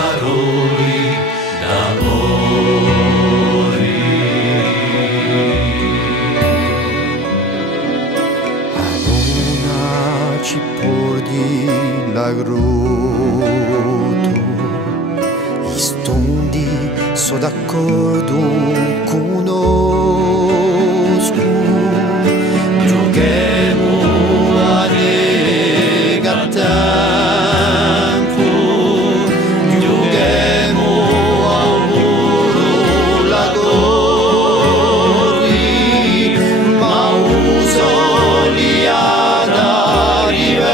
parole d'amore. Allora ci porti la grotto, gli stondi so d'accordo conosco. Giochiamo a regattempo, giochiamo al muro la corri, ma uso liada rivera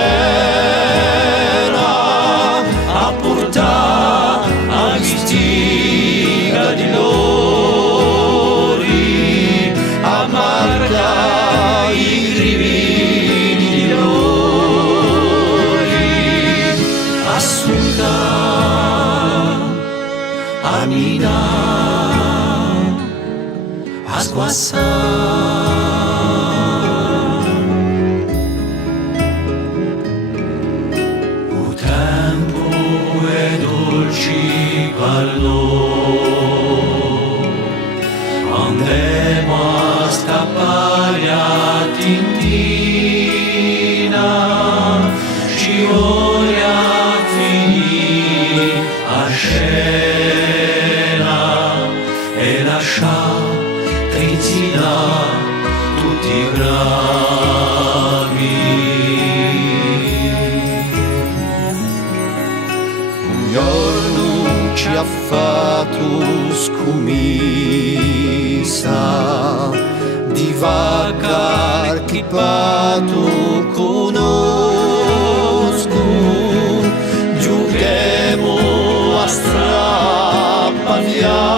a portare a vistiga di lori, a marca i grivini di lori, a suca, a mina, a squassare. O tempo e dolci parlò, andemo a stappare a Tintina, ci voglio finire a scena e lascia trizzina tutti i bravi. Un giorno ci ha fatto scomissa di vagar che pato conosco. Giochiamo a strappa via